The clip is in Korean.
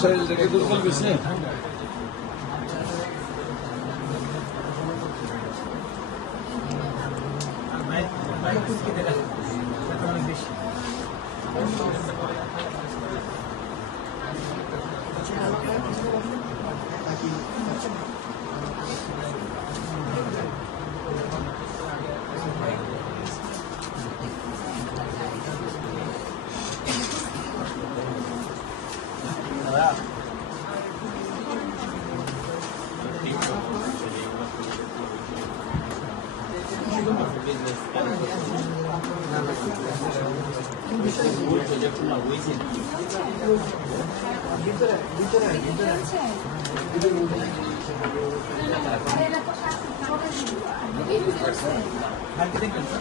Şey, dur, bir şey. Thank you. 거야. 할때